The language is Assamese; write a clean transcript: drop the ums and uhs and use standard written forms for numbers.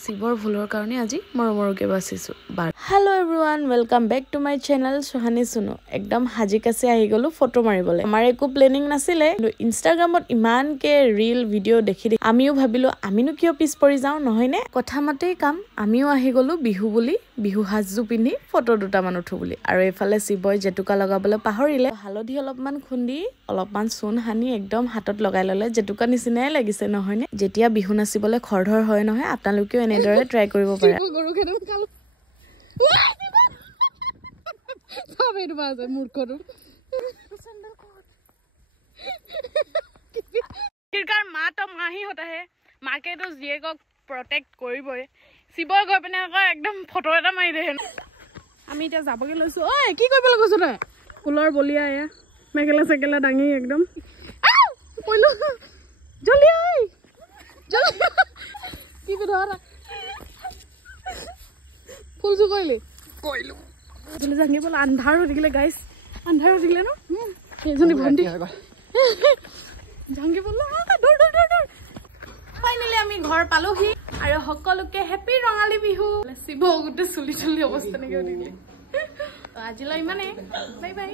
শিৱৰ ভুলৰ কাৰণে আজি মৰমৰকে বাচিছো বাৰ hello' everyone welcome back to my channel সুহানি সুনু একদম হাজি কাছে আহি গলো ফটো মাৰিবলে আমাৰ একো প্লেনিং নাছিলে ইনষ্টাগ্ৰামত ইমানকে ৰীল ভিডিও দেখি আমিও ভাবিলো আমিনো কিয় পিছ পৰি যাও নহয়নে কথা মতেই কাম আমিও আহি গলো বিহু বুলি বিহু হাজজু পিন্ধি ফটো দুটা মান উঠু বুলি আৰু এফালে শিৱই জেতুকা লগাবলৈ পাহৰিলে হালধি অলপমান খুন্দি অলপমান চুন হানি একদম হাতত লগাই ললে জেতুকা নিচিনাই লাগিছে নহয়নে যেতিয়া বিহু নাচিবলৈ খৰধৰ হয় নহয় আপোনালোকেও এনেদৰে ট্ৰাই কৰিব পাৰে গৰু খেদো কাল সবের বাজে মূর্খর किरकार माँ तो माँ ही होता है माँ के तो जिए को प्रोटेक्ट करिबय शिवय गय पने एकदम फोटो এটা মাৰি দে আমি এটা যাবগে লৈছো ওই কি কইবলে গৈছ তই ফুলৰ বলিয়া এ মেকেলা সেকেলা ডাঙি একদম কইলো জলদি আই জলদি কি ধৰা ফুল জু কইলি কইলো জলদি জাঙ্গে বল আন্ধাৰ হৈ গিলে গাইস আন্ধাৰ হৈ গিলে ন এজনী ভন্টি জাঙ্গে বল দৌৰ দৌৰ দৌৰ দৌৰ ফাইনালি আমি ঘৰ পালোহি আৰু সকলোকে হেপি ৰঙালী বিহু শিৱ গুটে চুলি চুলি অৱস্থা নেকি দিলে তো আজিলৈ ইমানে বাই বাই